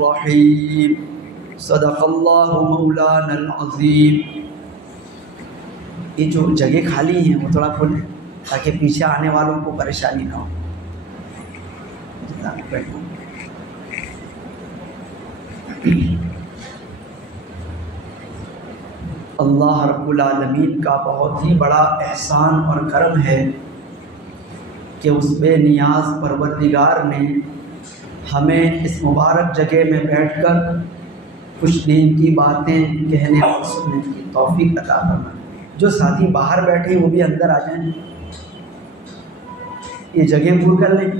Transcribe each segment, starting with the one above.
रहीम सदक़ल्लाहु मौलाना अज़ीम। ये जो जगह खाली हैं वो थोड़ा खोलें ताकि पीछे आने वालों को परेशानी ना हो। अल्लाह रब्बुल आलमीन का बहुत ही बड़ा एहसान और करम है कि उस बेनियाज परवरदिगार ने हमें इस मुबारक जगह में बैठकर कुछ दीन की बातें कहने और सुनने की तौफीक अता फरमाई। जो साथी बाहर बैठे वो भी अंदर आ जाएं, ये जगह पूरी कर लें।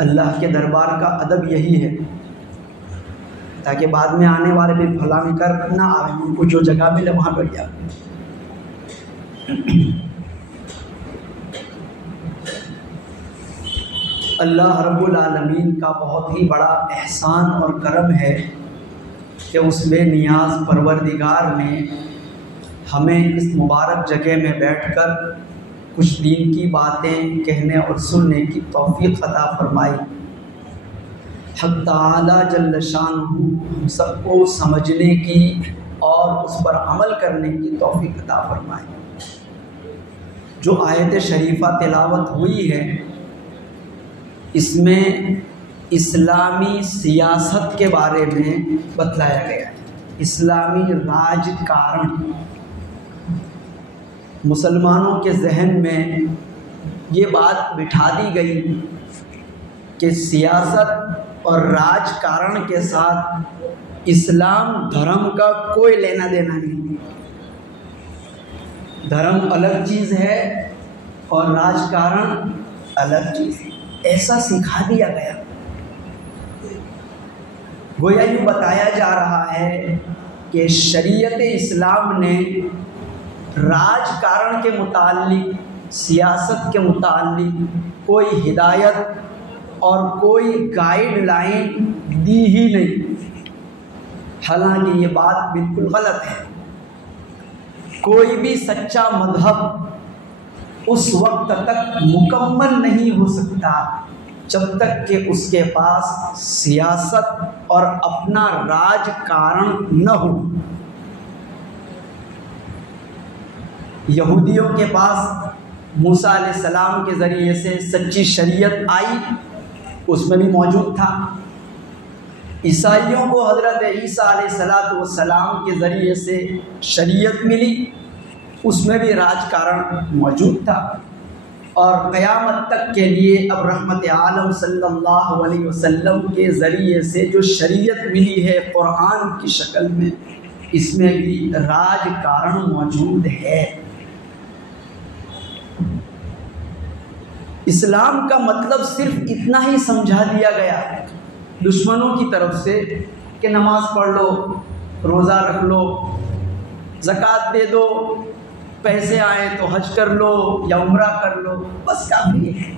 अल्लाह के दरबार का अदब यही है ताकि बाद में आने वाले भी फलांग कर ना आए, उनको जो जगह मिले वहाँ बैठ जाए। अल्लाह रब्बुल आलमीन का बहुत ही बड़ा एहसान और करम है कि उस बेनियाज परवरदिगार ने हमें इस मुबारक जगह में बैठकर कुछ दीन की बातें कहने और सुनने की तौफीक अता फरमाई। हक़ ताला जल्ल शानुहु हम सबको समझने की और उस पर अमल करने की तौफीक अता फरमाई। जो आयत शरीफा तिलावत हुई है इसमें इस्लामी सियासत के बारे में बतलाया गया है। इस्लामी राजकारण मुसलमानों के जहन में ये बात बिठा दी गई कि सियासत और राजकारण के साथ इस्लाम धर्म का कोई लेना देना नहीं। धर्म अलग चीज़ है और राजकारण अलग चीज़ है, ऐसा सिखा दिया गया। गोया यूँ बताया जा रहा है कि शरीयत इस्लाम ने राजकारण के मुताल्लिक, सियासत के मुताल्लिक कोई हिदायत और कोई गाइडलाइन दी ही नहीं। हालांकि ये बात बिल्कुल गलत है। कोई भी सच्चा मज़हब उस वक्त तक मुकम्मल नहीं हो सकता जब तक कि उसके पास सियासत और अपना राजकारण न हो। यहूदियों के पास मूसा अलैहिस्सलाम के ज़रिए से सच्ची शरीयत आई, उसमें भी मौजूद था। ईसाइयों को हज़रत ईसा अलैहिस्सलाम के ज़रिए से शरीयत मिली, उसमें भी राजकारण मौजूद था। और क़यामत तक के लिए अब रहमत आलम सल्लल्लाहु अलैहि वसल्लम के ज़रिए से जो शरीयत मिली है कुरान की शक्ल में, इसमें भी राजकारण मौजूद है। इस्लाम का मतलब सिर्फ इतना ही समझा दिया गया दुश्मनों की तरफ से कि नमाज पढ़ लो, रोज़ा रख लो, ज़कात दे दो, पैसे आए तो हज कर लो या उम्रा कर लो, बस काफ़ी है।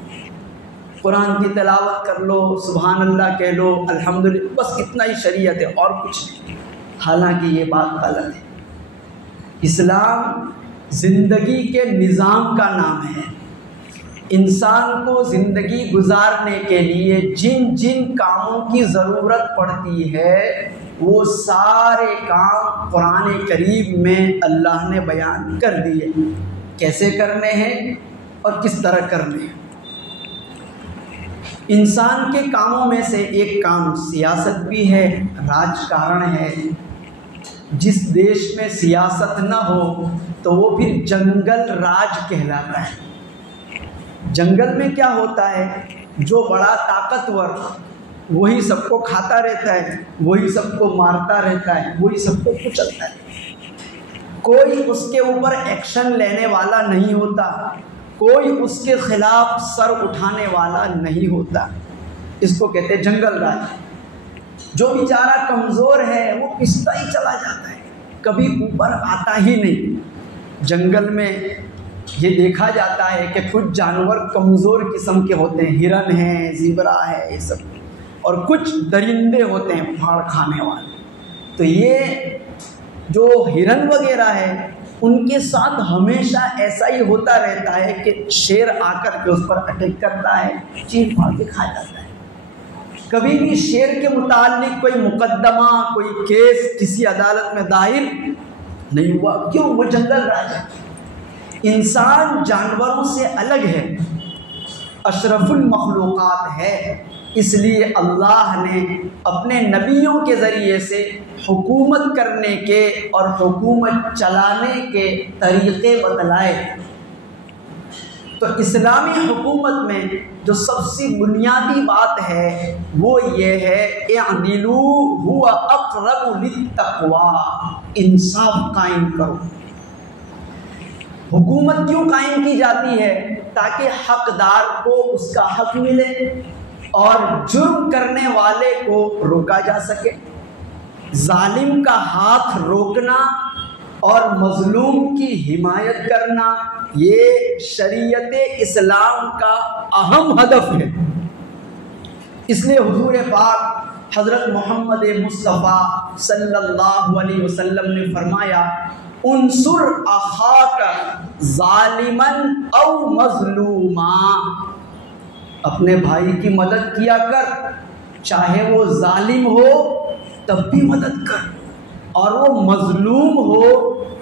कुरान की तिलावत कर लो, सुभान अल्लाह कह लो, अल्हम्दुलिल्लाह, बस इतना ही शरीयत है और कुछ नहीं। हालांकि ये बात गलत है। इस्लाम ज़िंदगी के निज़ाम का नाम है। इंसान को ज़िंदगी गुजारने के लिए जिन जिन कामों की ज़रूरत पड़ती है वो सारे काम कुरान करीम में अल्लाह ने बयान कर दिए, कैसे करने हैं और किस तरह करने हैं। इंसान के कामों में से एक काम सियासत भी है, राजकारण है। जिस देश में सियासत न हो तो वो फिर जंगल राज कहलाता है। जंगल में क्या होता है, जो बड़ा ताकतवर वही सबको खाता रहता है, वही सबको मारता रहता है, वही सबको कुचलता है। कोई उसके ऊपर एक्शन लेने वाला नहीं होता, कोई उसके खिलाफ सर उठाने वाला नहीं होता। इसको कहते हैं जंगल राज। जो बेचारा कमज़ोर है वो पिसता ही चला जाता है, कभी ऊपर आता ही नहीं। जंगल में ये देखा जाता है कि कुछ जानवर कमज़ोर किस्म के होते हैं, हिरन है, ज़ीब्रा है, ये सब, और कुछ दरिंदे होते हैं फाड़ खाने वाले। तो ये जो हिरन वगैरह है उनके साथ हमेशा ऐसा ही होता रहता है कि शेर आकर के उस पर अटैक करता है, चीर फाड़ के खा जाता है। कभी भी शेर के मुताल्लिक कोई मुकदमा, कोई केस किसी अदालत में दायर नहीं हुआ। क्यों? वो जंगल राज है। इंसान जानवरों से अलग है, अशरफुल मखलूक़ात है। इसलिए अल्लाह ने अपने नबियों के ज़रिए से हुकूमत करने के और हुकूमत चलाने के तरीक़े बतलाए। तो इस्लामी हुकूमत में जो सबसे बुनियादी बात है वो ये है, इअदिलू हुवा अक़रबु लित्तक़वा, इंसाफ कायम करो। हुकूमत क्यों कायम की जाती है? ताकि हकदार को उसका हक मिले और जुर्म करने वाले को रोका जा सके। जालिम का हाथ रोकना और मजलूम की हिमायत करना ये शरीयत इस्लाम का अहम हदफ है। इसलिए हुजूर पाक हज़रत मोहम्मद मुस्तफ़ा सल्लल्लाहु अलैहि वसल्लम ने फरमाया, उनसुर अखाका ज़ालिमन औ मज़लूमा, अपने भाई की मदद किया कर, चाहे वो जालिम हो तब भी मदद कर, और वो मजलूम हो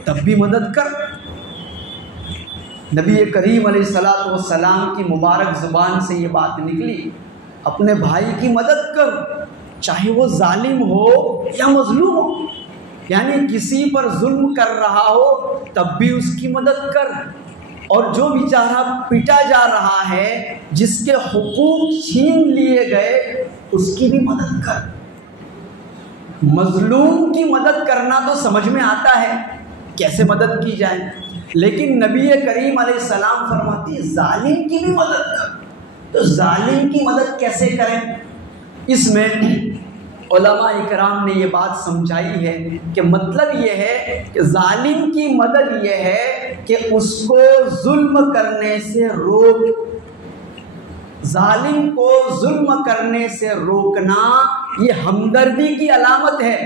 तब भी मदद कर। नबी करीम अलैहिस्सलातु वस्सलाम की मुबारक ज़ुबान से ये बात निकली, अपने भाई की मदद कर, चाहे वो जालिम हो या मजलूम हो। यानी किसी पर जुल्म कर रहा हो तब भी उसकी मदद कर, और जो बेचारा पिटा जा रहा है, जिसके हुकूक छीन लिए गए, उसकी भी मदद कर। मजलूम की मदद करना तो समझ में आता है कैसे मदद की जाए, लेकिन नबी करीम अलैहिस्सलाम फरमाती है जालिम की भी मदद कर। तो जालिम की मदद कैसे करें? इसमें उलमा इकराम ने ये बात समझाई है कि मतलब ये है कि जालिम की मदद ये है कि उसको जुल्म करने से रोक, जालिम को जुल्म करने से रोकना ये हमदर्दी की अलामत है,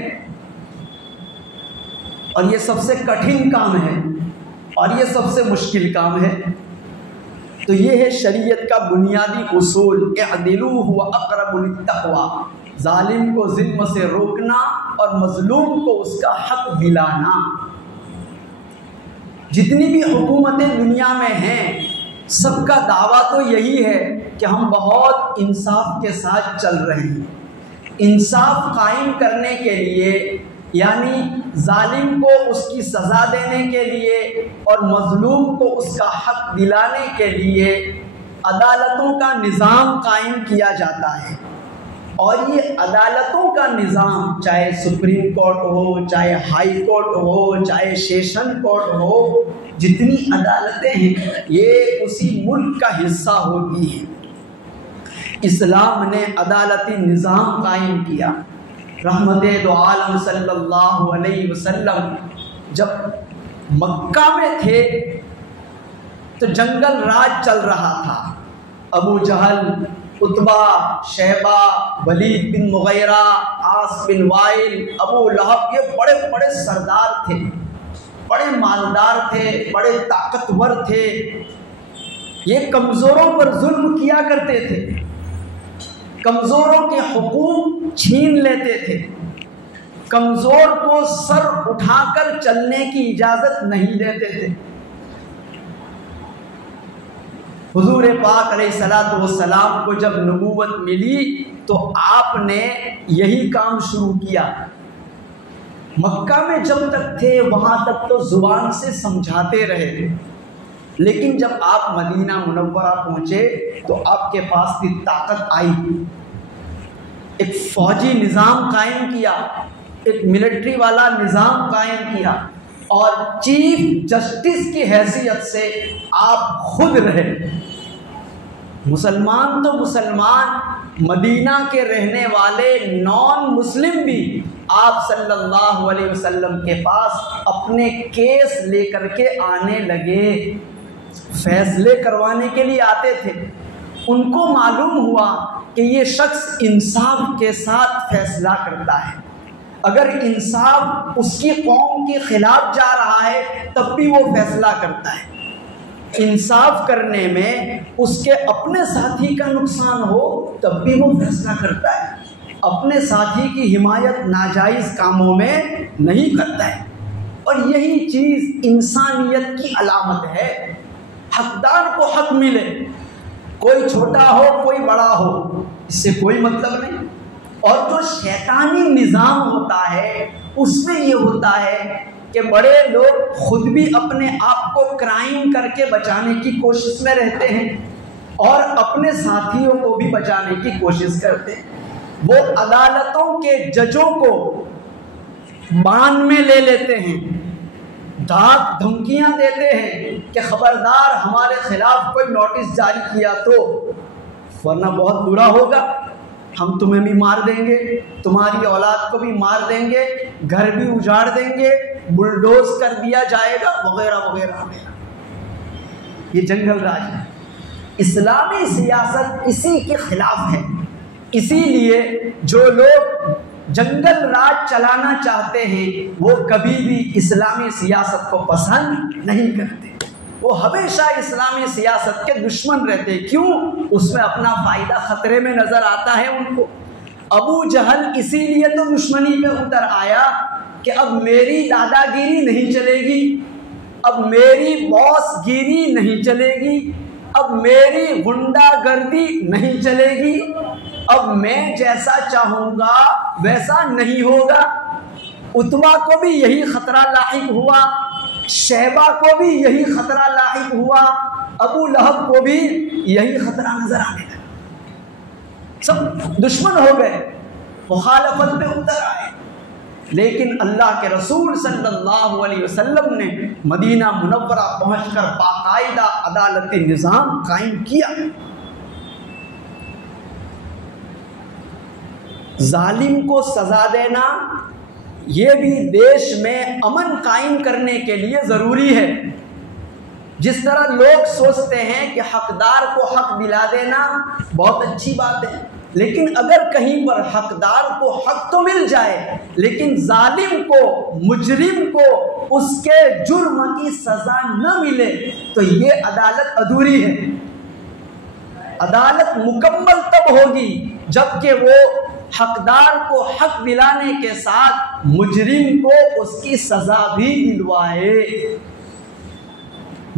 और ये सबसे कठिन काम है और ये सबसे मुश्किल काम है। तो ये है शरीयत का बुनियादी उसूल, इअदिलू हुवा अक़रबु लित्तक़वा, जालिम को जुल्म से रोकना और मजलूम को उसका हक दिलाना। जितनी भी हुकूमतें दुनिया में हैं, सबका दावा तो यही है कि हम बहुत इंसाफ के साथ चल रहे हैं। इंसाफ कायम करने के लिए, यानी जालिम को उसकी सज़ा देने के लिए और मजलूम को उसका हक दिलाने के लिए अदालतों का निज़ाम कायम किया जाता है। और ये अदालतों का निज़ाम, चाहे सुप्रीम कोर्ट हो, चाहे हाई कोर्ट हो, चाहे सेशन कोर्ट हो, जितनी अदालतें हैं ये उसी मुल्क का हिस्सा होती हैं। इस्लाम ने अदालती निज़ाम कायम किया। रहमते दो आलम सल्लल्लाहु अलैहि वसल्लम जब मक्का में थे तो जंगल राज चल रहा था। अबू जहल, उतबा, शैबा, वलीद बिन मुगैरा, आस बिन वाइल, अबू लहब, ये बड़े बड़े सरदार थे, बड़े मालदार थे, बड़े ताकतवर थे। ये कमज़ोरों पर जुल्म किया करते थे, कमज़ोरों के हुकूक छीन लेते थे, कमज़ोर को सर उठाकर चलने की इजाज़त नहीं देते थे। हुजूर पाक अलैहिस्सलातु वस्सलाम को जब नबूवत मिली तो आपने यही काम शुरू किया। मक्का में जब तक थे वहाँ तक तो ज़ुबान से समझाते रहे, लेकिन जब आप मदीना मुनव्वरा पहुँचे तो आपके पास भी ताकत आई, एक फ़ौजी निज़ाम कायम किया, एक मिलिट्री वाला निज़ाम कायम किया, और चीफ जस्टिस की हैसियत से आप खुद रहे। मुसलमान तो मुसलमान, मदीना के रहने वाले नॉन मुस्लिम भी आप सल्लल्लाहु अलैहि वसल्लम के पास अपने केस लेकर के आने लगे, फैसले करवाने के लिए आते थे। उनको मालूम हुआ कि ये शख्स इंसाफ के साथ फैसला करता है, अगर इंसाफ उसकी कौम के खिलाफ जा रहा है तब भी वो फैसला करता है। इंसाफ करने में उसके अपने साथी का नुकसान हो तब भी वो फैसला करता है, अपने साथी की हिमायत नाजायज़ कामों में नहीं करता है। और यही चीज़ इंसानियत की अलामत है। हकदार को हक मिले, कोई छोटा हो कोई बड़ा हो, इससे कोई मतलब नहीं। और जो शैतानी निज़ाम होता है उसमें ये होता है कि बड़े लोग खुद भी अपने आप को क्राइम करके बचाने की कोशिश में रहते हैं और अपने साथियों को भी बचाने की कोशिश करते हैं। वो अदालतों के जजों को बान में ले लेते हैं, धाक धमकियां देते हैं कि खबरदार हमारे खिलाफ कोई नोटिस जारी किया तो वरना बहुत बुरा होगा, हम तुम्हें भी मार देंगे, तुम्हारी औलाद को भी मार देंगे, घर भी उजाड़ देंगे, बुलडोज कर दिया जाएगा, वगैरह वगैरह वगैरह। ये जंगल राज है। इस्लामी सियासत इसी के खिलाफ है। इसीलिए जो लोग जंगल राज चलाना चाहते हैं वो कभी भी इस्लामी सियासत को पसंद नहीं करते, वो हमेशा इस्लामी सियासत के दुश्मन रहते हैं। क्यों? उसमें अपना फ़ायदा ख़तरे में नज़र आता है उनको। अबू जहल इसीलिए तो दुश्मनी पे उतर आया कि अब मेरी दादागिरी नहीं चलेगी, अब मेरी बॉसगिरी नहीं चलेगी, अब मेरी गुंडागर्दी नहीं चलेगी, अब मैं जैसा चाहूँगा वैसा नहीं होगा। उतबा को भी यही ख़तरा लाहिक हुआ, शैबा को भी यही ख़तरा लाहिक हुआ, अबू लहब को भी यही ख़तरा नज़र आने लगा। सब दुश्मन हो गए, मुखालफत पे उतर आए। लेकिन अल्लाह के रसूल सल्लल्लाहु अलैहि वसल्लम ने मदीना मुनव्वरा पहुंचकर बाकायदा अदालती निज़ाम कायम किया। जालिम को सज़ा देना ये भी देश में अमन कायम करने के लिए ज़रूरी है। जिस तरह लोग सोचते हैं कि हकदार को हक दिला देना बहुत अच्छी बात है, लेकिन अगर कहीं पर हकदार को हक तो मिल जाए लेकिन जालिम को, मुजरिम को उसके जुर्म की सज़ा न मिले तो ये अदालत अधूरी है। अदालत मुकम्मल तब होगी जबकि वो हकदार को हक दिलाने के साथ मुजरिम को उसकी सज़ा भी दिलवाए।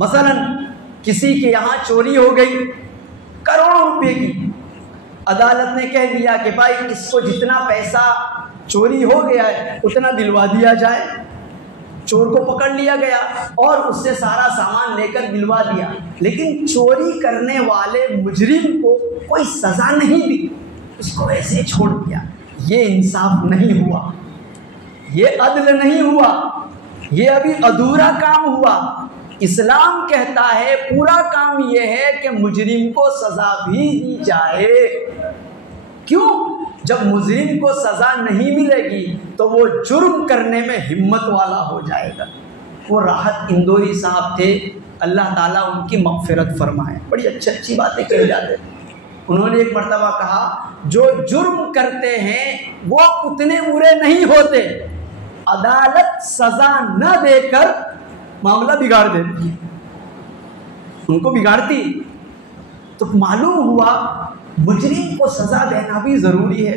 मसलन किसी के यहाँ चोरी हो गई करोड़ों रुपए की, अदालत ने कह दिया कि भाई इसको जितना पैसा चोरी हो गया है उतना दिलवा दिया जाए। चोर को पकड़ लिया गया और उससे सारा सामान लेकर दिलवा दिया, लेकिन चोरी करने वाले मुजरिम को कोई सज़ा नहीं दी, उसको ऐसे छोड़ दिया। ये इंसाफ नहीं हुआ, ये अदल नहीं हुआ, ये अभी अधूरा काम हुआ। इस्लाम कहता है पूरा काम ये है कि मुजरिम को सज़ा भी दी जाए। क्यों? जब मुजरिम को सज़ा नहीं मिलेगी तो वो जुर्म करने में हिम्मत वाला हो जाएगा। वो राहत इंदौरी साहब थे, अल्लाह ताला उनकी मग़फ़िरत फरमाए, बड़ी अच्छी अच्छी बातें कही जाते थे। उन्होंने एक मर्तबा कहा, जो जुर्म करते हैं वो उतने बुरे नहीं होते, अदालत सजा न देकर मामला बिगाड़ देती है, उनको बिगाड़ती। तो मालूम हुआ मुजरिम को सजा देना भी जरूरी है।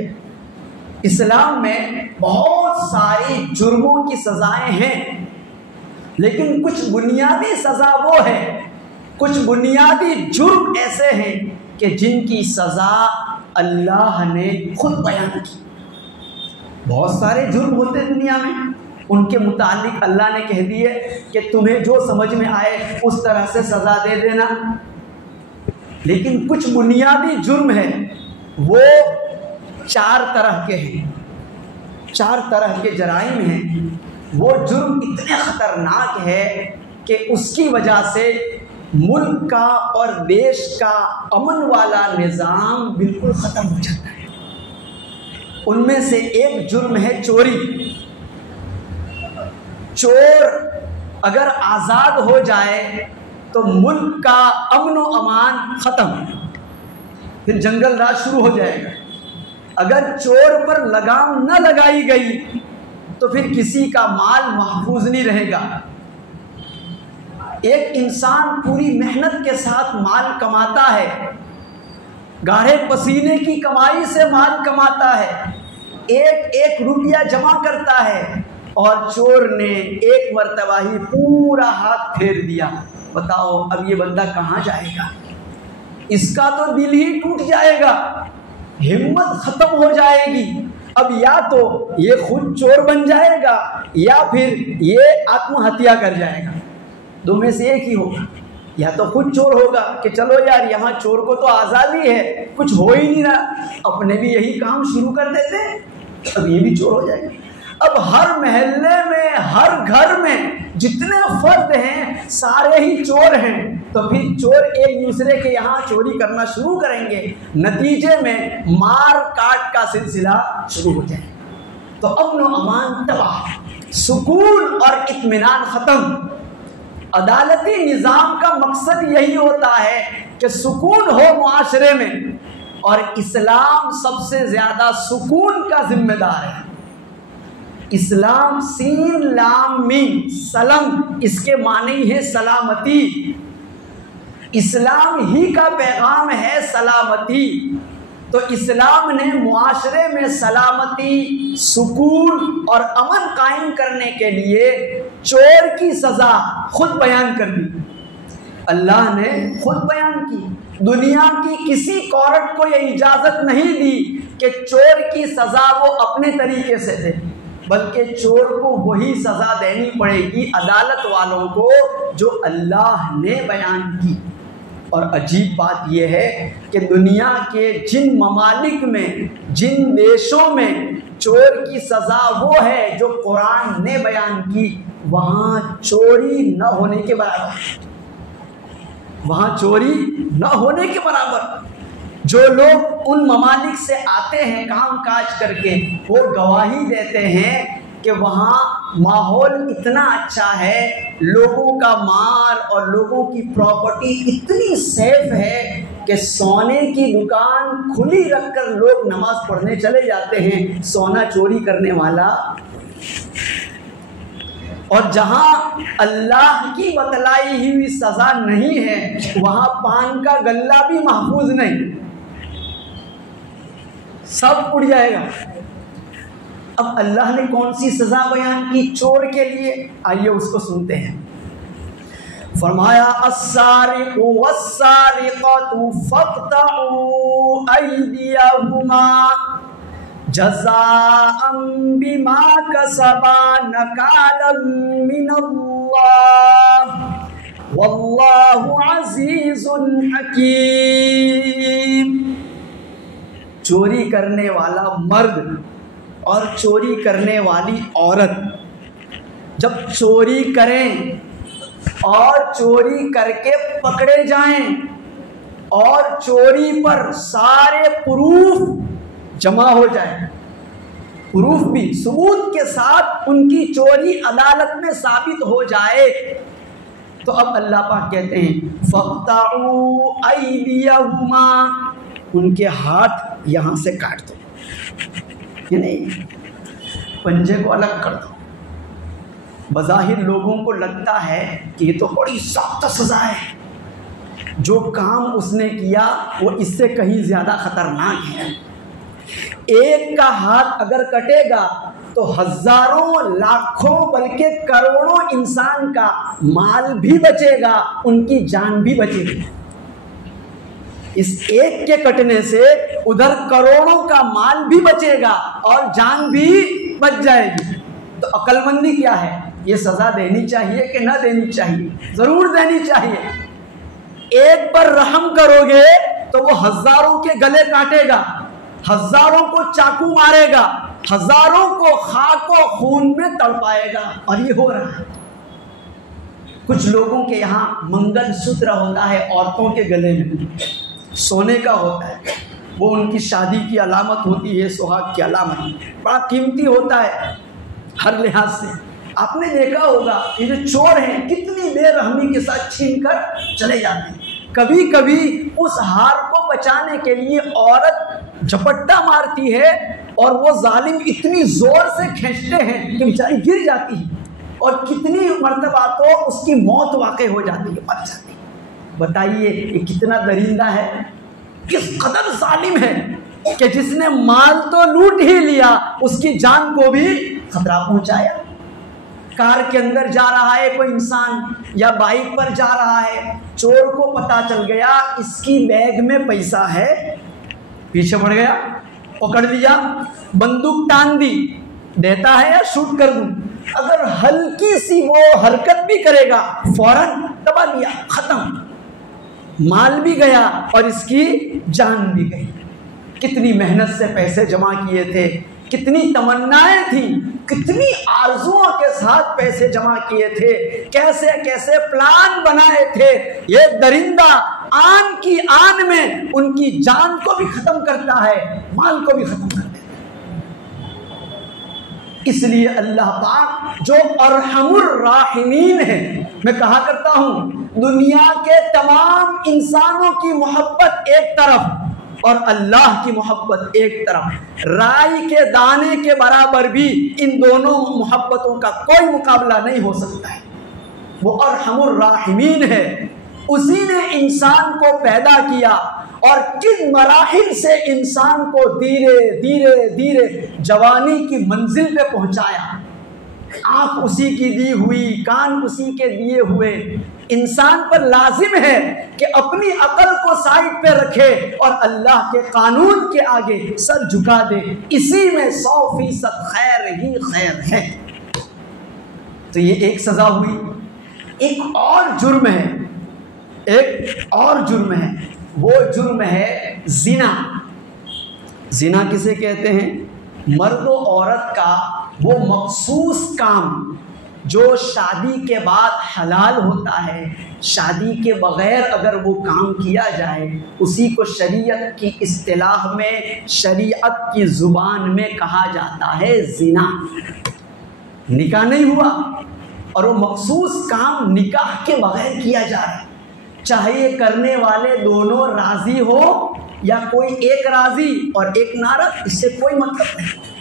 इस्लाम में बहुत सारी जुर्मों की सजाएं हैं, लेकिन कुछ बुनियादी सजा वो है, कुछ बुनियादी जुर्म ऐसे हैं कि जिनकी सजा अल्लाह ने खुद बयान की। बहुत सारे जुर्म होते दुनिया में, उनके मुतालिक अल्लाह ने कह दिए कि तुम्हें जो समझ में आए उस तरह से सजा दे देना। लेकिन कुछ बुनियादी जुर्म है, वो 4 तरह के हैं, 4 तरह के जराइम हैं। वो जुर्म इतने ख़तरनाक है कि उसकी वजह से मुल्क का और देश का अमन वाला निज़ाम बिल्कुल ख़त्म हो जाता है। उनमें से एक जुर्म है चोरी। चोर अगर आज़ाद हो जाए तो मुल्क का अमन व अमान ख़त्म, फिर जंगल राज शुरू हो जाएगा। अगर चोर पर लगाम न लगाई गई तो फिर किसी का माल महफूज नहीं रहेगा। एक इंसान पूरी मेहनत के साथ माल कमाता है, गाढ़े पसीने की कमाई से माल कमाता है, एक एक रुपया जमा करता है, और चोर ने एक मर्तबा ही पूरा हाथ फेर दिया। बताओ अब ये बंदा कहाँ जाएगा? इसका तो दिल ही टूट जाएगा, हिम्मत खत्म हो जाएगी। अब या तो ये खुद चोर बन जाएगा या फिर ये आत्महत्या कर जाएगा, दो में से एक ही होगा। या तो खुद चोर होगा कि चलो यार यहाँ चोर को तो आज़ादी है, कुछ हो ही नहीं रहा, अपने भी यही काम शुरू कर देते, अब ये भी चोर हो जाएगा। अब हर मोहल्ले में, हर घर में जितने फर्द हैं सारे ही चोर हैं, तो फिर चोर एक दूसरे के यहाँ चोरी करना शुरू करेंगे, नतीजे में मार काट का सिलसिला शुरू हो जाए। तो अमन व अमान तबाह, सुकून और इत्मीनान खत्म। अदालती निज़ाम का मकसद यही होता है कि सुकून हो मुआशरे में, और इस्लाम सबसे ज़्यादा सुकून का जिम्मेदार है। इस्लाम सीन लाम मीम सलम, इसके माने ही है सलामती। इस्लाम ही का पैगाम है सलामती। तो इस्लाम ने मुआशरे में सलामती, सुकून और अमन कायम करने के लिए चोर की सज़ा खुद बयान कर दी। अल्लाह ने खुद बयान की। दुनिया की किसी कोर्ट को यह इजाज़त नहीं दी कि चोर की सज़ा वो अपने तरीके से दे, बल्कि चोर को वही सज़ा देनी पड़ेगी अदालत वालों को जो अल्लाह ने बयान की। और अजीब बात यह है कि दुनिया के जिन ममालिक में, जिन देशों में चोर की सज़ा वो है जो कुरान ने बयान की, वहाँ चोरी न होने के बराबर, वहाँ चोरी न होने के बराबर। जो लोग उन ममालिक से आते हैं काम काज करके, वो गवाही देते हैं कि वहाँ माहौल इतना अच्छा है, लोगों का माल और लोगों की प्रॉपर्टी इतनी सेफ है कि सोने की दुकान खुली रखकर लोग नमाज पढ़ने चले जाते हैं, सोना चोरी करने वाला। और जहाँ अल्लाह की बतलाई हुई सज़ा नहीं है, वहाँ पान का गल्ला भी महफूज नहीं, सब उड़ जाएगा। अब अल्लाह ने कौन सी सज़ा बयान की चोर के लिए, आइए उसको सुनते हैं। फरमाया अस्सारिक़ु वस्सारिक़तु फ़क़्तऊ अयदियहुमा जज़ाअन बिमा कसबा नकालन मिनल्लाह वल्लाहु अज़ीज़ुन हकीम। चोरी करने वाला मर्द और चोरी करने वाली औरत जब चोरी करें और चोरी करके पकड़े जाएं और चोरी पर सारे प्रूफ जमा हो जाए, प्रूफ भी सबूत के साथ उनकी चोरी अदालत में साबित हो जाए, तो अब अल्लाह पाक कहते हैं फ़क़्तऊ अयदियहुमा, उनके हाथ यहाँ से काट दो, ये नहीं, पंजे को अलग कर दो। बज़ाहिर लोगों को लगता है कि ये तो बड़ी सख्त सज़ा है, जो काम उसने किया वो इससे कहीं ज़्यादा ख़तरनाक है। एक का हाथ अगर कटेगा तो हज़ारों लाखों बल्कि करोड़ों इंसान का माल भी बचेगा, उनकी जान भी बचेगी। इस एक के कटने से उधर करोड़ों का माल भी बचेगा और जान भी बच जाएगी। तो अक्लमंदी क्या है? ये सज़ा देनी चाहिए कि ना देनी चाहिए? ज़रूर देनी चाहिए। एक पर रहम करोगे तो वो हज़ारों के गले काटेगा, हज़ारों को चाकू मारेगा, हज़ारों को खाक और खून में तड़पाएगा। और ये हो रहा है। कुछ लोगों के यहाँ मंगलसूत्र होता है औरतों के गले में, सोने का होता है, वो उनकी शादी की अलामत होती है, सुहाग की अलामत, बड़ा कीमती होता है हर लिहाज से। आपने देखा होगा ये जो चोर हैं कितनी बेरहमी के साथ छीन कर चले जाते हैं। कभी कभी उस हार को बचाने के लिए औरत झपट्टा मारती है और वो जालिम इतनी जोर से खींचते हैं कि बेचारी गिर जाती है, और कितनी मर्तबा तो उसकी मौत वाक़ई हो जाती है, मर जाती है। बताइए ये कितना दरिंदा है, किस कदर जालिम है कि जिसने माल तो लूट ही लिया, उसकी जान को भी खतरा पहुंचाया। कार के अंदर जा रहा है कोई इंसान या बाइक पर जा रहा है, चोर को पता चल गया इसकी बैग में पैसा है, पीछे बढ़ गया, पकड़ लिया, बंदूक तान दी, देता है या शूट कर दूं? अगर हल्की सी वो हरकत भी करेगा फौरन दबा दिया, खत्म, माल भी गया और इसकी जान भी गई। कितनी मेहनत से पैसे जमा किए थे, कितनी तमन्नाएं थी, कितनी आरजुओं के साथ पैसे जमा किए थे, कैसे कैसे प्लान बनाए थे। ये दरिंदा आन की आन में उनकी जान को भी खत्म करता है, माल को भी खत्म कर देता है। इसलिए अल्लाह पाक जो अरहमुर राहिमीन है, मैं कहा करता हूं दुनिया के तमाम इंसानों की मोहब्बत एक तरफ और अल्लाह की मोहब्बत एक तरफ, राई के दाने के बराबर भी इन दोनों मोहब्बतों का कोई मुकाबला नहीं हो सकता है। वो अरहमुर राहिमीन है, उसी ने इंसान को पैदा किया और किन मराहिल से इंसान को धीरे धीरे धीरे जवानी की मंजिल पे पहुंचाया। आंख उसी की दी हुई, कान उसी के दिए हुए। इंसान पर लाजिम है कि अपनी अकल को साइड पे रखे और अल्लाह के कानून के आगे सर झुका दे। इसी में 100% खैर ही खैर है। तो ये एक सजा हुई। एक और जुर्म है, एक और जुर्म है, वो जुर्म है जिना। जिना किसे कहते हैं? मर्द और औरत का वो मखसूस काम जो शादी के बाद हलाल होता है, शादी के बगैर अगर वो काम किया जाए उसी को शरीयत की इस्तिलाह में, शरीयत की ज़ुबान में कहा जाता है जिना। निकाह नहीं हुआ और वो मखसूस काम निकाह के बगैर किया जाए, चाहे करने वाले दोनों राज़ी हो या कोई एक राज़ी और एक नाराज़, इससे कोई मतलब नहीं।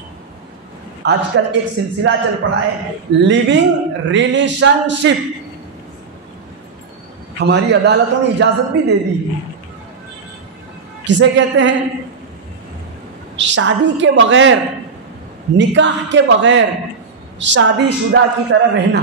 आजकल एक सिलसिला चल पड़ा है लिविंग रिलेशनशिप, हमारी अदालतों ने इजाज़त भी दे दी है। किसे कहते हैं? शादी के बगैर, निकाह के बगैर शादीशुदा की तरह रहना,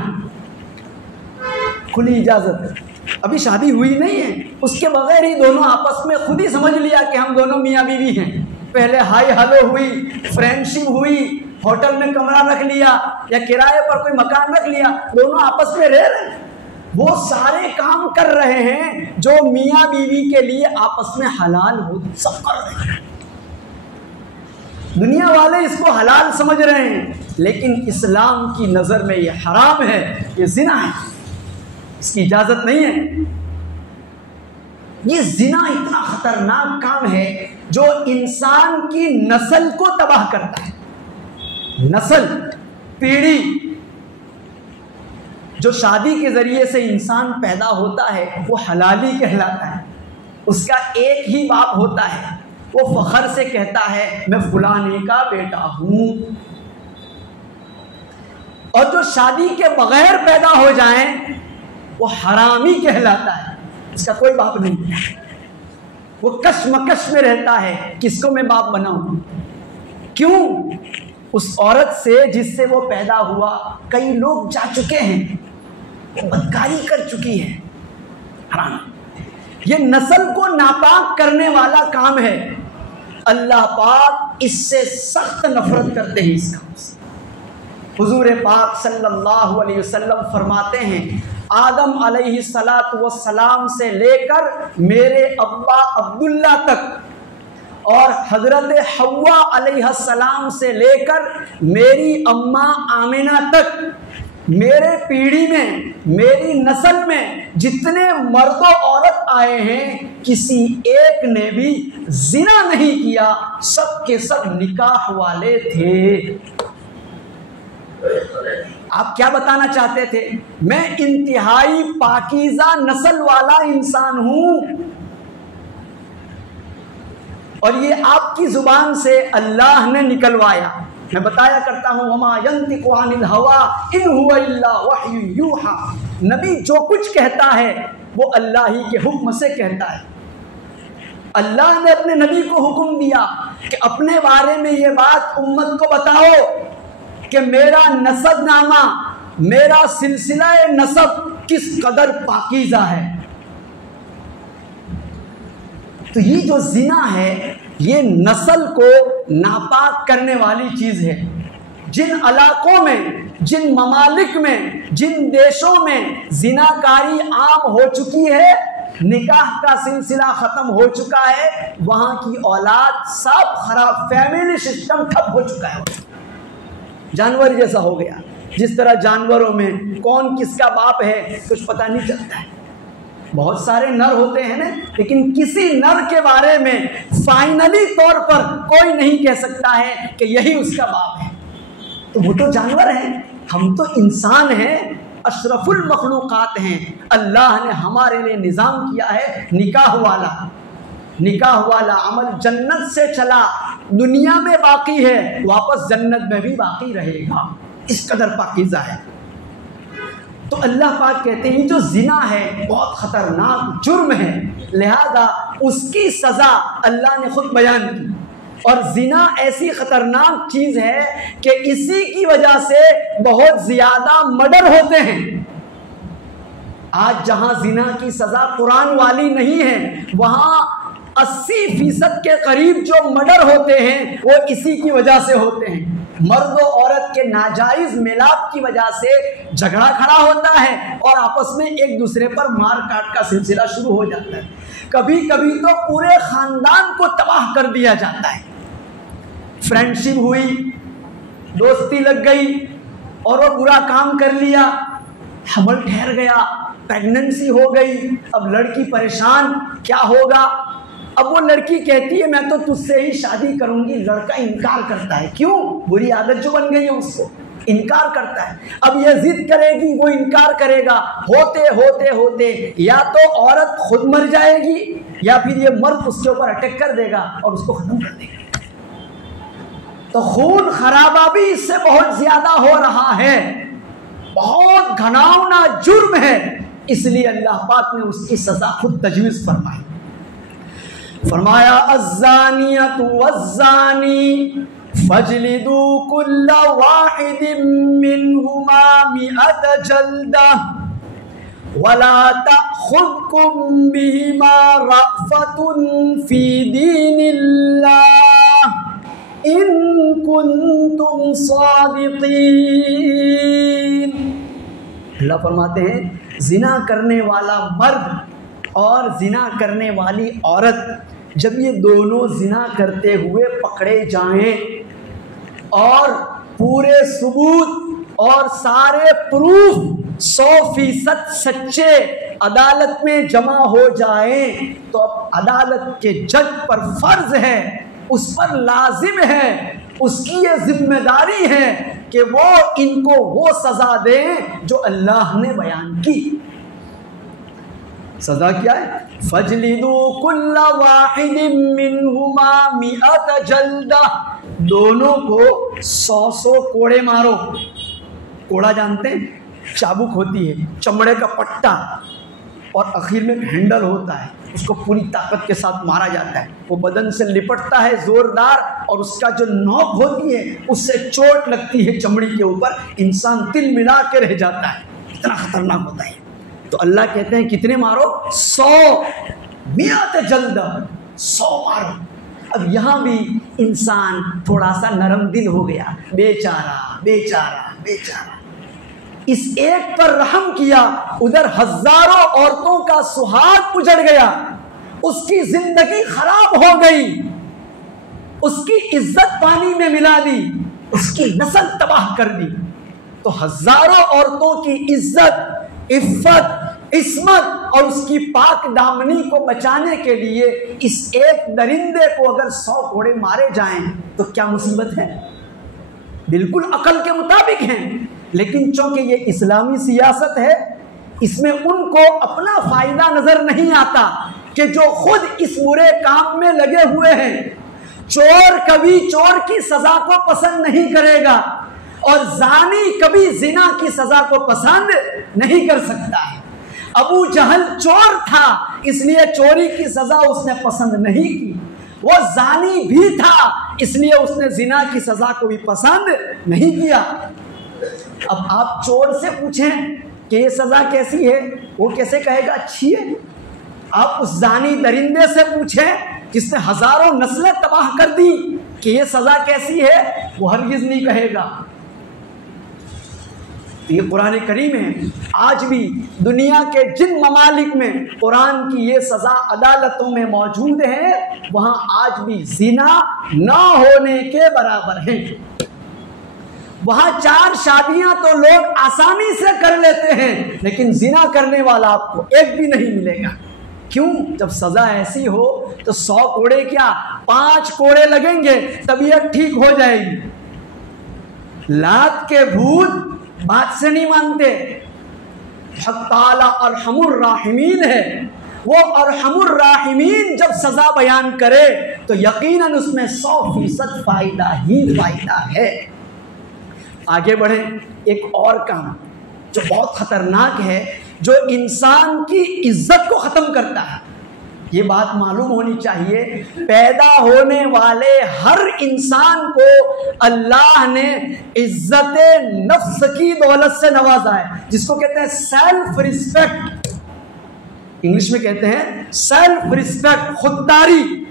खुली इजाज़त। अभी शादी हुई नहीं है, उसके बगैर ही दोनों आपस में खुद ही समझ लिया कि हम दोनों मियाँ बीवी हैं। पहले हाई हेलो हुई, फ्रेंडशिप हुई, होटल में कमरा रख लिया या किराए पर कोई मकान रख लिया, दोनों आपस में रह रहे हैं। वो सारे काम कर रहे हैं जो मियाँ बीवी के लिए आपस में हलाल हो, सब कर रहे हैं। दुनिया वाले इसको हलाल समझ रहे हैं, लेकिन इस्लाम की नज़र में ये हराम है, ये जिना है, इसकी इजाज़त नहीं है। ये जिना इतना खतरनाक काम है जो इंसान की नस्ल को तबाह करता है। नस्ल, पीढ़ी, जो शादी के जरिए से इंसान पैदा होता है वो हलाली कहलाता है। उसका एक ही बाप होता है, वो फखर से कहता है मैं फलाने का बेटा हूं। और जो शादी के बगैर पैदा हो जाए वो हरामी कहलाता है, इसका कोई बाप नहीं है। वो कश्मकश में रहता है किसको मैं बाप बनाऊं। क्यों? उस औरत से जिससे वो पैदा हुआ कई लोग जा चुके हैं, वो बदकारी कर चुकी है, हराम। ये नस्ल को नापाक करने वाला काम है। अल्लाह पाक इससे सख्त नफरत करते हैं इस काम से। हुजूर पाक सल्लल्लाहु अलैहि वसल्लम फरमाते हैं आदम अलैहिस्सलातु वस्सलाम से लेकर मेरे अब्बा अब्दुल्ला तक और हजरत हव्वा अलैहिस्सलाम से लेकर मेरी अम्मा आमिना तक, मेरे पीढ़ी में, मेरी नस्ल में जितने मर्द औरत आए हैं किसी एक ने भी जिना नहीं किया, सब के सब निकाह वाले थे। आप क्या बताना चाहते थे? मैं इंतहाई पाकीज़ा नस्ल वाला इंसान हूं। और ये आपकी जुबान से अल्लाह ने निकलवाया। मैं बताया करता हूं वमा यंतिकु अनिल हवा इन हुवा इल्ला वह्यु यूहा। नबी जो कुछ कहता है वो अल्लाह ही के हुक्म से कहता है। अल्लाह ने अपने नबी को हुक्म दिया कि अपने बारे में ये बात उम्मत को बताओ कि मेरा नसब नामा, मेरा सिलसिला नसब किस कदर पाकीज़ा है। तो ये जो जिना है ये नस्ल को नापाक करने वाली चीज़ है। जिन इलाकों में, जिन ममालिक में, जिन देशों में जिनाकारी आम हो चुकी है, निकाह का सिलसिला ख़त्म हो चुका है, वहाँ की औलाद सब खराब, फैमिली सिस्टम ठप हो चुका है, जानवर जैसा हो गया। जिस तरह जानवरों में कौन किसका बाप है कुछ पता नहीं चलता है। बहुत सारे नर होते हैं ना, लेकिन किसी नर के बारे में फाइनली तौर पर कोई नहीं कह सकता है कि यही उसका बाप है। तो वो तो जानवर हैं, हम तो इंसान हैं, अशरफुल मखलूक़ात हैं। अल्लाह ने हमारे लिए निज़ाम किया है निकाह वाला। निकाह वाला अमल जन्नत से चला, दुनिया में बाकी है, वापस जन्नत में भी बाकी रहेगा, इस कदर पाकीज़ा है। तो अल्लाह पाक कहते हैं जो जिना है बहुत ख़तरनाक जुर्म है, लिहाजा उसकी सज़ा अल्लाह ने खुद बयान की। और जिना ऐसी ख़तरनाक चीज़ है कि इसी की वजह से बहुत ज़्यादा मर्डर होते हैं। आज जहाँ जिना की सज़ा कुरान वाली नहीं है, वहाँ 80% के करीब जो मर्डर होते हैं वो इसी की वजह से होते हैं। मर्द और औरत के नाजायज मिलाप की वजह से झगड़ा खड़ा होता है और आपस में एक दूसरे पर मार काट का सिलसिला शुरू हो जाता है। कभी कभी तो पूरे खानदान को तबाह कर दिया जाता है। फ्रेंडशिप हुई, दोस्ती लग गई और वो बुरा काम कर लिया, हमल ठहर गया, प्रेगनेंसी हो गई, अब लड़की परेशान, क्या होगा। अब वो लड़की कहती है मैं तो तुझसे ही शादी करूंगी, लड़का इनकार करता है। क्यों? बुरी आदत जो बन गई है उसको, इनकार करता है। अब ये जिद करेगी, वो इनकार करेगा, होते होते होते या तो औरत खुद मर जाएगी या फिर ये मर्द उसके ऊपर अटैक कर देगा और उसको खत्म कर देगा। तो खून खराबा भी इससे बहुत ज्यादा हो रहा है, बहुत घनावना जुर्म है। इसलिए अल्लाह पाक ने उसकी सजा खुद तजवीज़ फरमाई। फरमाया अज़्ज़ानियतु वज़्ज़ानी फजलिदू कुल्ला वाहिदिम मिनहुमा मिअत जल्दा वला तअख़ुज़कुम बिहिमा रअफ़तुन फ़ी दीनिल्लाह इन कुन्तुम सादिक़ीन। अल्लाह फरमाते हैं जिना करने वाला मर्द और जिना करने वाली औरत जब ये दोनों जिना करते हुए पकड़े जाएं और पूरे सबूत और सारे प्रूफ 100% सच्चे अदालत में जमा हो जाएं, तो अब अदालत के जज पर फर्ज है, उस पर लाजिम है, उसकी ये जिम्मेदारी है कि वो इनको वो सजा दे जो अल्लाह ने बयान की। सजा क्या है? फजलिदू कुल्ला वाहिदिम मिनहुमा मिअत जल्दा, दोनों को 100 कोड़े मारो। कोड़ा जानते हैं? चाबुक होती है, चमड़े का पट्टा, और आखिर में एक हैंडल होता है, उसको पूरी ताकत के साथ मारा जाता है। वो बदन से लिपटता है जोरदार, और उसका जो नोक होती है उससे चोट लगती है चमड़ी के ऊपर, इंसान तिल मिला के रह जाता है। इतना खतरनाक होता है। तो अल्लाह कहते हैं कितने मारो? 100 मियात जल्द, 100 मारो। अब यहाँ भी इंसान थोड़ा सा नरम दिल हो गया, बेचारा बेचारा बेचारा, इस एक पर रहम किया, उधर हजारों औरतों का सुहाग उजड़ गया, उसकी जिंदगी खराब हो गई, उसकी इज्जत पानी में मिला दी, उसकी नस्ल तबाह कर दी। तो हजारों औरतों की इज्जत, इफ्फत, इस्मत और उसकी पाक दामनी को बचाने के लिए इस एक दरिंदे को अगर 100 कोड़े मारे जाएं तो क्या मुसीबत है? बिल्कुल अकल के मुताबिक हैं, लेकिन चूंकि ये इस्लामी सियासत है, इसमें उनको अपना फायदा नजर नहीं आता कि जो खुद इस बुरे काम में लगे हुए हैं। चोर कभी चोर की सजा को पसंद नहीं करेगा, और जानी कभी जिना की सजा को पसंद नहीं कर सकता है। अबू जहल चोर था, इसलिए चोरी की सजा उसने पसंद नहीं की। वो जानी भी था, इसलिए उसने जिना की सजा को भी पसंद नहीं किया। अब आप चोर से पूछें कि ये सजा कैसी है, वो कैसे कहेगा अच्छी है? आप उस जानी दरिंदे से पूछें जिसने हजारों नस्लें तबाह कर दी कि ये सजा कैसी है, वो हरगिज नहीं कहेगा। ये कुरान करीम है। आज भी दुनिया के जिन ममालिक में कुरान की ये सजा अदालतों में मौजूद है, वहां आज भी जिना ना होने के बराबर है। वहां 4 शादियां तो लोग आसानी से कर लेते हैं, लेकिन जिना करने वाला आपको एक भी नहीं मिलेगा। क्यों? जब सजा ऐसी हो तो 100 कोड़े क्या, 5 कोड़े लगेंगे, तबीयत ठीक हो जाएगी। लात के भूत बात से नहीं मानते। हक ताला अरहमुर राहिमीन है, वो अरहमुर राहिमीन जब सजा बयान करे तो यकीनन उसमें 100% फायदा ही फायदा है। आगे बढ़े, एक और काम जो बहुत खतरनाक है, जो इंसान की इज्जत को खत्म करता है। ये बात मालूम होनी चाहिए, पैदा होने वाले हर इंसान को अल्लाह ने इज्जत नफ्स की दौलत से नवाजा है, जिसको कहते हैं सेल्फ रिस्पेक्ट। इंग्लिश में कहते हैं सेल्फ रिस्पेक्ट, खुददारी,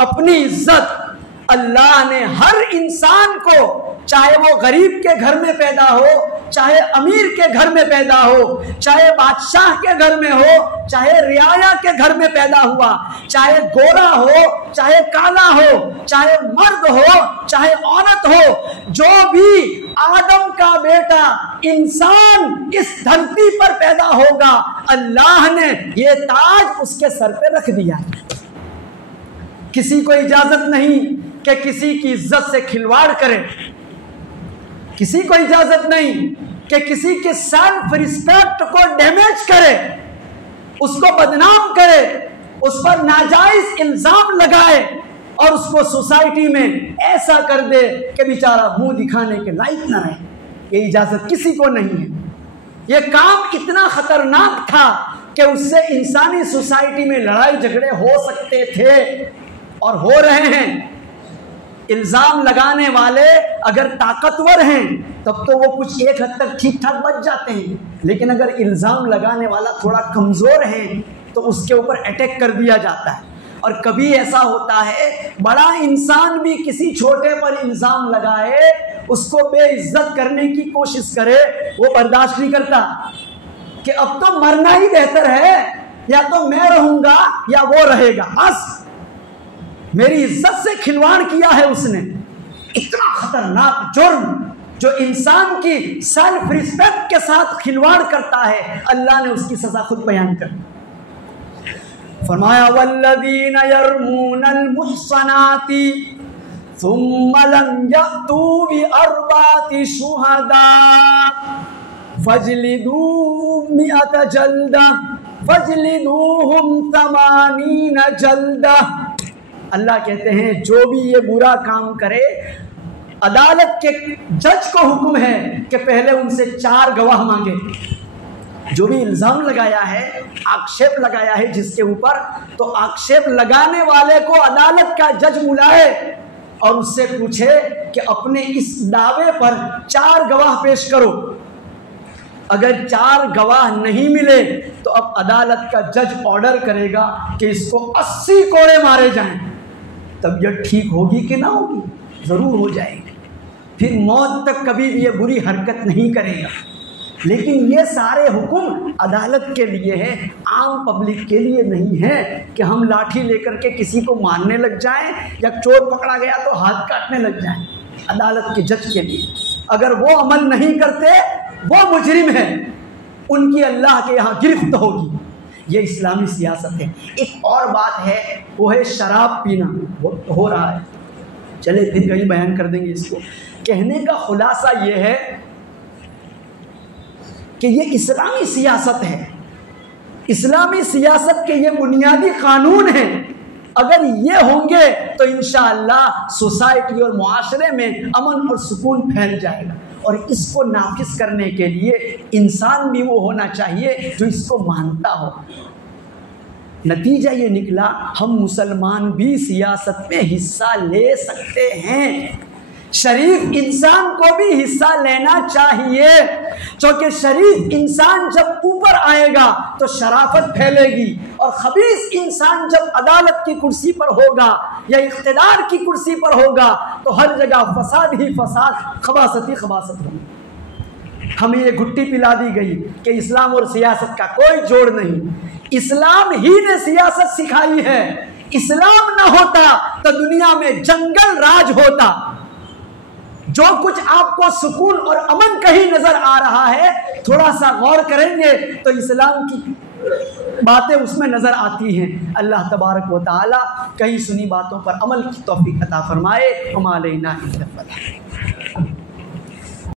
अपनी इज्जत। अल्लाह ने हर इंसान को, चाहे वो गरीब के घर में पैदा हो, चाहे अमीर के घर में पैदा हो, चाहे बादशाह के घर में हो, चाहे रियाया के घर में पैदा हुआ, चाहे गोरा हो, चाहे काला हो, चाहे मर्द हो, चाहे औरत हो, जो भी आदम का बेटा इंसान इस धरती पर पैदा होगा, अल्लाह ने ये ताज उसके सर पे रख दिया। किसी को इजाजत नहीं कि किसी की इज्जत से खिलवाड़ करे, किसी को इजाजत नहीं कि किसी के सेल्फ रिस्पेक्ट को डैमेज करे, उसको बदनाम करे, उस पर नाजायज इल्जाम लगाए और उसको सोसाइटी में ऐसा कर दे कि बेचारा मुंह दिखाने के लायक ना रहे। ये इजाजत किसी को नहीं है। ये काम इतना खतरनाक था कि उससे इंसानी सोसाइटी में लड़ाई झगड़े हो सकते थे और हो रहे हैं। इल्जाम लगाने वाले अगर ताकतवर हैं तब तो वो कुछ एक हद तक ठीक ठाक बच जाते हैं, लेकिन अगर इल्जाम लगाने वाला थोड़ा कमजोर है तो उसके ऊपर अटैक कर दिया जाता है। और कभी ऐसा होता है बड़ा इंसान भी किसी छोटे पर इल्जाम लगाए, उसको बेइज्जत करने की कोशिश करे, वो बर्दाश्त नहीं करता कि अब तो मरना ही बेहतर है, या तो मैं रहूंगा या वो रहेगा, बस मेरी इज्जत से खिलवाड़ किया है उसने। इतना खतरनाक जुर्म जो इंसान की सेल्फ रिस्पेक्ट के साथ खिलवाड़ करता है, अल्लाह ने उसकी सजा खुद बयान कर फरमाया, वल्लज़ीना यरमूनल मुहसनाती सुम्मा लम यअतू बिअरबाति शुहदा फजलिदू मिअत जल्दा फजलिदूहुम तमानीन जल्दा। अल्लाह कहते हैं जो भी ये बुरा काम करे, अदालत के जज को हुक्म है कि पहले उनसे 4 गवाह मांगे। जो भी इल्ज़ाम लगाया है, आक्षेप लगाया है जिसके ऊपर, तो आक्षेप लगाने वाले को अदालत का जज बुलाए और उससे पूछे कि अपने इस दावे पर 4 गवाह पेश करो। अगर 4 गवाह नहीं मिले तो अब अदालत का जज ऑर्डर करेगा कि इसको 80 कोड़े मारे जाएं। तबीयत ठीक होगी कि ना होगी? ज़रूर हो जाएगी। फिर मौत तक कभी भी ये बुरी हरकत नहीं करेगा। लेकिन ये सारे हुक्म अदालत के लिए है, आम पब्लिक के लिए नहीं है कि हम लाठी लेकर के किसी को मारने लग जाएं या चोर पकड़ा गया तो हाथ काटने लग जाएं। अदालत के जज के लिए अगर वो अमल नहीं करते, वो मुजरिम है, उनकी अल्लाह के यहाँ गिरफ्त होगी। ये इस्लामी सियासत है। एक और बात है, वो है शराब पीना। वो तो हो रहा है, चले फिर कहीं बयान कर देंगे इसको। कहने का खुलासा ये है कि ये इस्लामी सियासत है। इस्लामी सियासत के ये बुनियादी कानून हैं। अगर ये होंगे तो इंशाअल्लाह सोसाइटी और मुआशरे में अमन और सुकून फैल जाएगा। और इसको नाफिज करने के लिए इंसान भी वो होना चाहिए जो इसको मानता हो। नतीजा ये निकला, हम मुसलमान भी सियासत में हिस्सा ले सकते हैं। शरीफ इंसान को भी हिस्सा लेना चाहिए, क्योंकि शरीफ इंसान जब ऊपर आएगा तो शराफत फैलेगी, और खबीस इंसान जब अदालत की कुर्सी पर होगा या इख्तिदार की कुर्सी पर होगा तो हर जगह फसाद ही फसाद, खबासत ही खबासत होगी। हमें ये घुट्टी पिला दी गई कि इस्लाम और सियासत का कोई जोड़ नहीं। इस्लाम ही ने सियासत सिखाई है। इस्लाम ना होता तो दुनिया में जंगल राज होता। जो कुछ आपको सुकून और अमन कहीं नजर आ रहा है, थोड़ा सा गौर करेंगे तो इस्लाम की बातें उसमें नजर आती हैं। अल्लाह तबारक व तआला कहीं सुनी बातों पर अमल की तौफीक अता फरमाए। हमारे ना